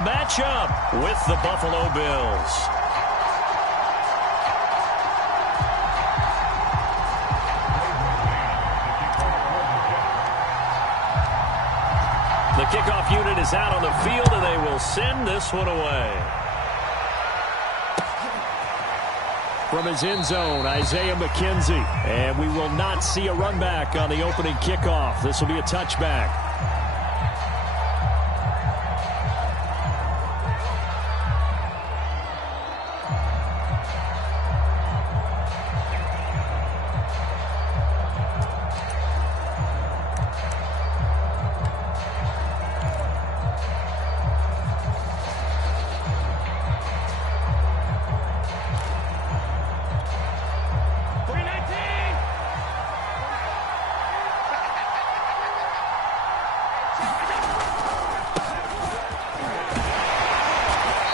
Matchup with the Buffalo Bills. The kickoff unit is out on the field, and they will send this one away. From his end zone, Isaiah McKenzie. And we will not see a run back on the opening kickoff. This will be a touchback.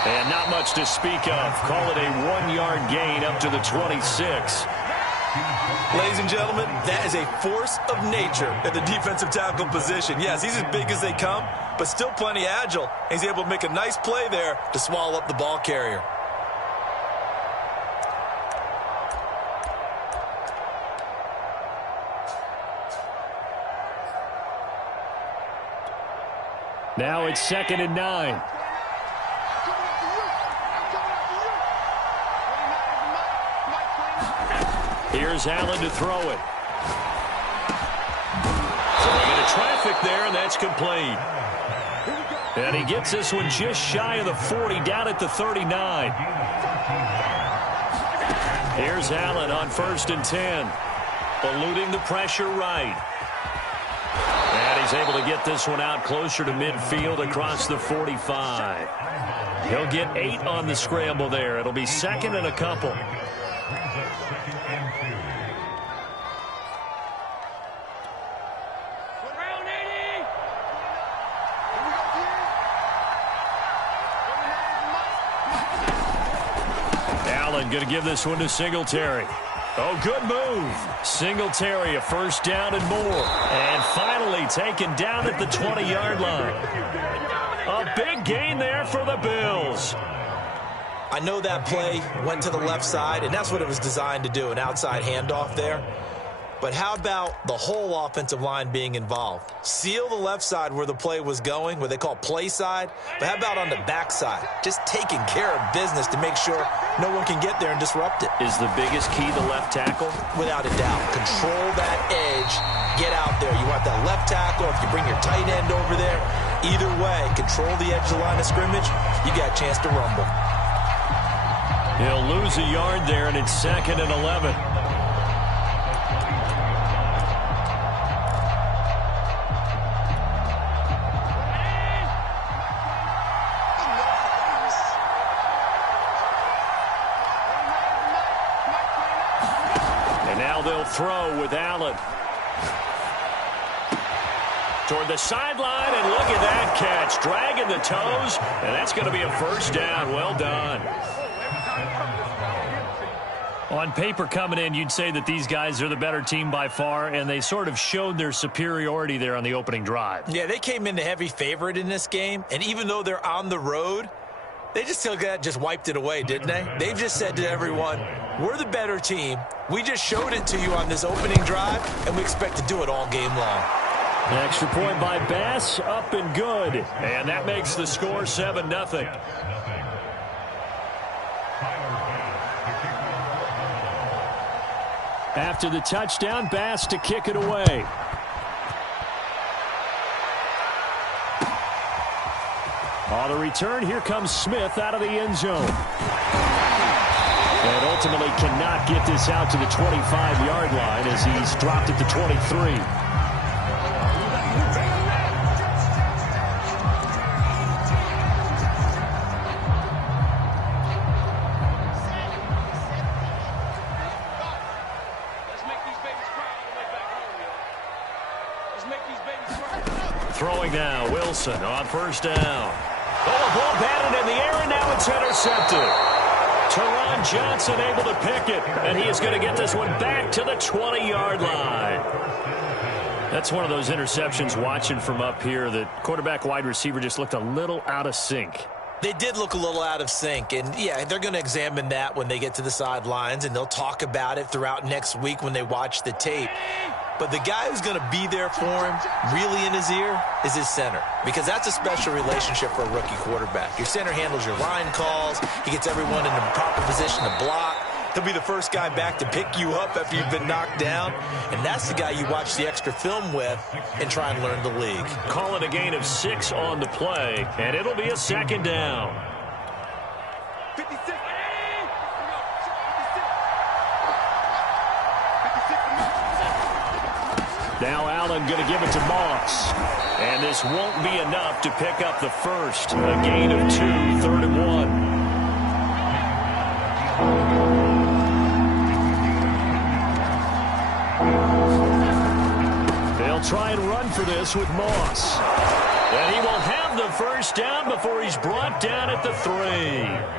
And not much to speak of. Call it a 1-yard gain up to the 26. Ladies and gentlemen, that is a force of nature at the defensive tackle position. Yes, he's as big as they come, but still plenty agile. He's able to make a nice play there to swallow up the ball carrier. Now it's 2nd and 9. Here's Allen to throw it. Throwing into traffic there, and that's complete. And he gets this one just shy of the 40, down at the 39. Here's Allen on 1st and 10. Eluding the pressure right. And he's able to get this one out closer to midfield across the 45. He'll get 8 on the scramble there. It'll be 2nd and a couple. Going to give this one to Singletary. Oh, good move. Singletary, a first down and more. And finally taken down at the 20-yard line. A big gain there for the Bills. I know that play went to the left side, and that's what it was designed to do, an outside handoff there. But how about the whole offensive line being involved? Seal the left side where the play was going, what they call play side. But how about on the back side? Just taking care of business to make sure no one can get there and disrupt it. Is the biggest key the left tackle? Without a doubt. Control that edge. Get out there. You want that left tackle. If you bring your tight end over there, either way, control the edge of the line of scrimmage, you got a chance to rumble. He'll lose a yard there, and it's 2nd and 11. Throw with Allen. Toward the sideline, and look at that catch. Dragging the toes, and that's going to be a first down. Well done. On paper coming in, you'd say that these guys are the better team by far, and they sort of showed their superiority there on the opening drive. Yeah, they came in the heavy favorite in this game, and even though they're on the road, they just wiped it away, didn't they? They've just said to everyone, we're the better team. We just showed it to you on this opening drive, and we expect to do it all game long. An extra point by Bass, up and good. And that makes the score 7-0. After the touchdown, Bass to kick it away. On the return, here comes Smith out of the end zone. And ultimately cannot get this out to the 25-yard line as he's dropped at the 23. Throwing now, Wilson on 1st down. Oh, ball batted in the air, and now it's intercepted. Teron Johnson able to pick it, and he is going to get this one back to the 20-yard line. That's one of those interceptions watching from up here that quarterback wide receiver just looked a little out of sync. They did look a little out of sync, and yeah, they're going to examine that when they get to the sidelines, and they'll talk about it throughout next week when they watch the tape. But the guy who's going to be there for him, really in his ear, is his center, because that's a special relationship for a rookie quarterback. Your center handles your line calls. He gets everyone in the proper position to block. He'll be the first guy back to pick you up after you've been knocked down, and that's the guy you watch the extra film with and try and learn the league. Call it a gain of 6 on the play, and it'll be a 2nd down. 56. Now Allen going to give it to Moss. And this won't be enough to pick up the first. A gain of 2, 3rd and 1. They'll try and run for this with Moss. And he will have the first down before he's brought down at the 3.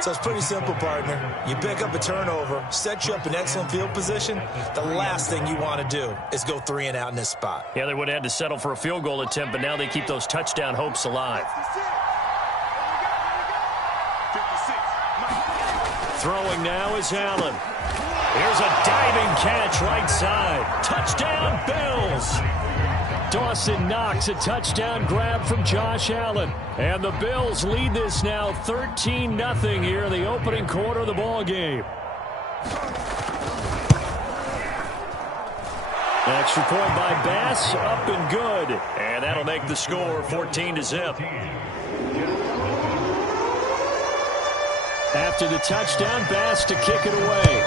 So it's pretty simple, partner. You pick up a turnover, set you up in excellent field position. The last thing you want to do is go 3 and out in this spot. Yeah, they would have had to settle for a field goal attempt, but now they keep those touchdown hopes alive. 56. Throwing now is Allen. Here's a diving catch right side. Touchdown, Bills. Dawson Knox, a touchdown grab from Josh Allen. And the Bills lead this now 13-0 here in the opening quarter of the ball game. Extra point by Bass, up and good. And that'll make the score 14-0. After the touchdown, Bass to kick it away.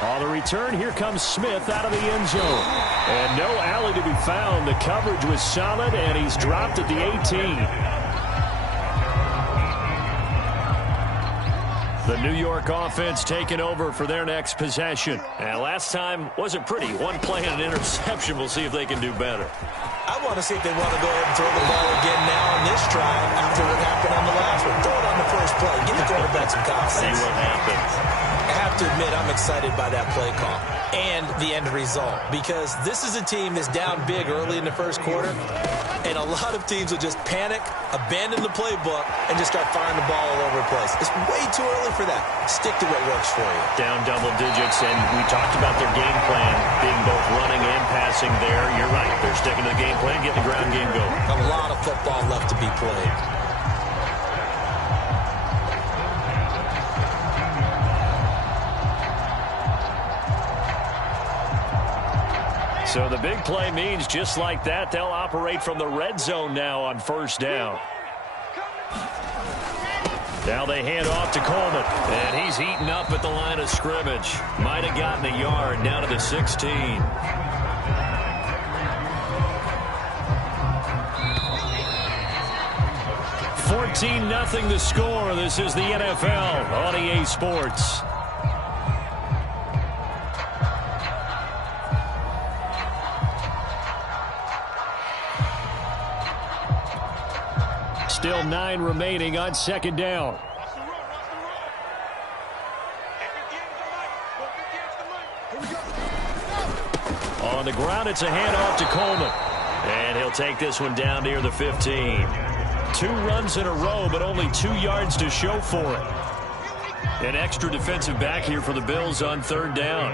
On the return, here comes Smith out of the end zone. And no alley to be found. The coverage was solid, and he's dropped at the 18. The New York offense taking over for their next possession. And last time wasn't pretty. One play and an interception. We'll see if they can do better. I want to see if they want to go ahead and throw the ball again now on this drive after what happened on the last one. Throw it on the first play. Give the quarterback some confidence. See what happens. I have to admit, I'm excited by that play call and the end result, because this is a team that's down big early in the first quarter, and a lot of teams will just panic, abandon the playbook, and just start firing the ball all over the place. It's way too early for that. Stick to what works for you. Down double digits, and we talked about their game plan being both running and passing there. You're right. They're sticking to the game plan, getting the ground game going. A lot of football left to be played. So the big play means just like that, they'll operate from the red zone now on first down. Now they hand off to Coleman, and he's eaten up at the line of scrimmage. Might have gotten a yard down to the 16. (14-0) the score. This is the NFL on EA Sports. Still 9 remaining on second down. On the ground, it's a handoff to Coleman. And he'll take this one down near the 15. 2 runs in a row, but only 2 yards to show for it. An extra defensive back here for the Bills on third down.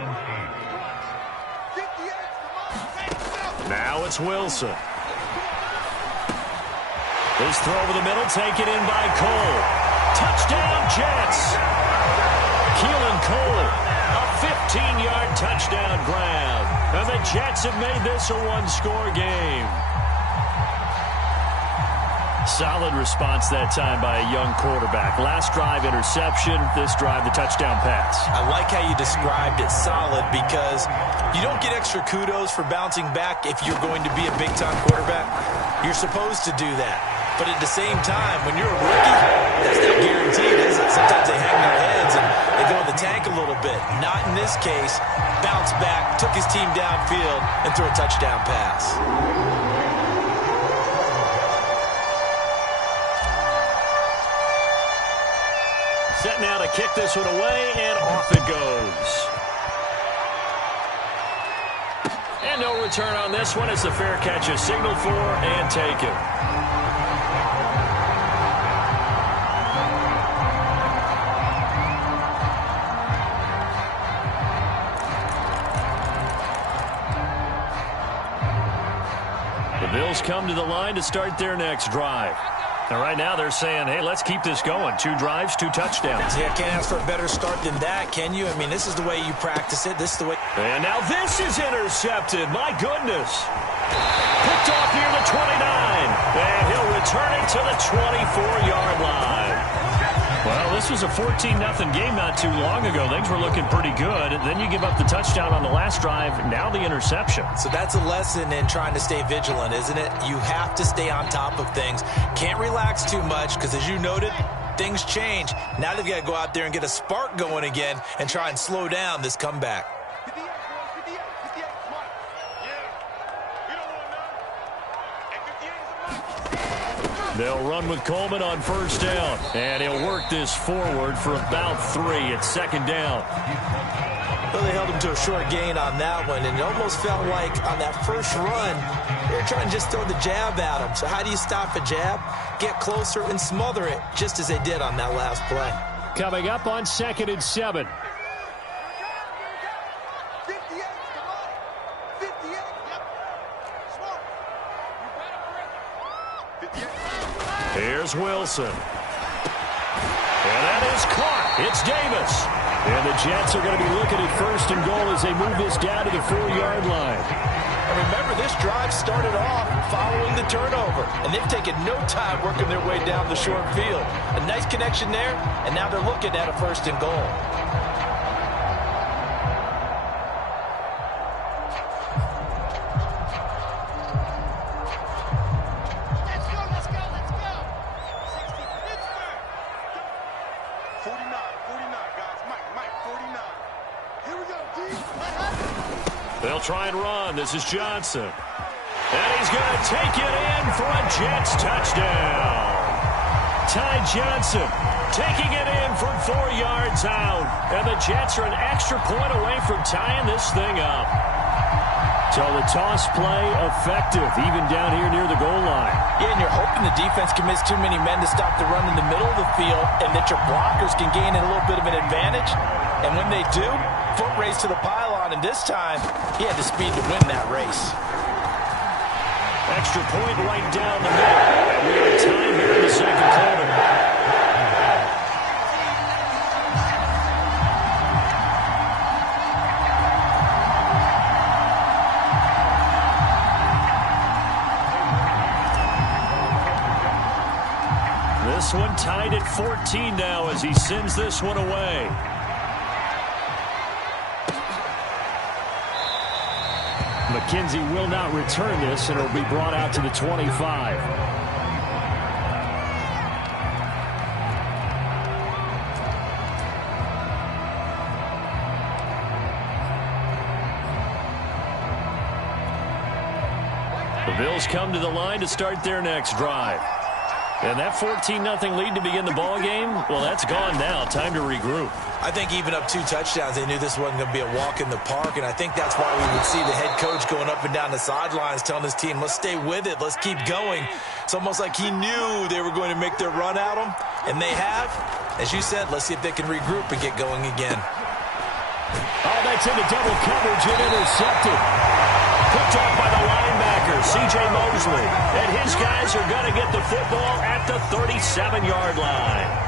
Now it's Wilson. His throw over the middle, taken in by Cole. Touchdown, Jets. Keelan Cole, a 15-yard touchdown grab. And the Jets have made this a one-score game. Solid response that time by a young quarterback. Last drive, interception. This drive, the touchdown pass. I like how you described it solid, because you don't get extra kudos for bouncing back if you're going to be a big-time quarterback. You're supposed to do that. But at the same time, when you're a rookie, that's not guaranteed, is it? Sometimes they hang their heads and they go in the tank a little bit. Not in this case. Bounced back, took his team downfield, and threw a touchdown pass. Set now to kick this one away, and off it goes. And no return on this one. It's the fair catch is signaled for and taken. The Bills come to the line to start their next drive. And right now they're saying, hey, let's keep this going. 2 drives, 2 touchdowns. Yeah, can't ask for a better start than that, can you? I mean, this is the way you practice it. This is the way. And now this is intercepted. My goodness. Picked off near the 29. And he'll return it to the 24-yard line. Well, this was a 14-0 game not too long ago. Things were looking pretty good. Then you give up the touchdown on the last drive. Now the interception. So that's a lesson in trying to stay vigilant, isn't it? You have to stay on top of things. Can't relax too much because, as you noted, things change. Now they've got to go out there and get a spark going again and try and slow down this comeback. They'll run with Coleman on first down. And he'll work this forward for about 3. It's second down. Well, they held him to a short gain on that one, and it almost felt like on that first run, they were trying to just throw the jab at him. So how do you stop a jab? Get closer and smother it, just as they did on that last play. Coming up on 2nd and 7. Here's Wilson. And that is caught. It's Davis. And the Jets are going to be looking at 1st and goal as they move this down to the 4-yard line. And remember, this drive started off following the turnover, and they've taken no time working their way down the short field. A nice connection there, and now they're looking at a 1st and goal. They'll try and run. This is Johnson. And he's going to take it in for a Jets touchdown. Ty Johnson taking it in from 4 yards out. And the Jets are an extra point away from tying this thing up. So the toss play effective, even down here near the goal line. Yeah, and you're hoping the defense commits too many men to stop the run in the middle of the field and that your blockers can gain a little bit of an advantage. And when they do, foot race to the pylon, and this time he had the speed to win that race. Extra point right down the middle. And we are tied here in the second quarter. This one tied at 14 now as he sends this one away. McKenzie will not return this, and it'll be brought out to the 25. The Bills come to the line to start their next drive. And that 14-0 lead to begin the ball game, well, that's gone now. Time to regroup. I think even up 2 touchdowns, they knew this wasn't going to be a walk in the park, and I think that's why we would see the head coach going up and down the sidelines telling his team, let's stay with it, let's keep going. It's almost like he knew they were going to make their run at him, and they have. As you said, let's see if they can regroup and get going again. Oh, that's into double coverage and intercepted. Picked off by the linebacker, C.J. Mosley. And his guys are going to get the football at the 37-yard line.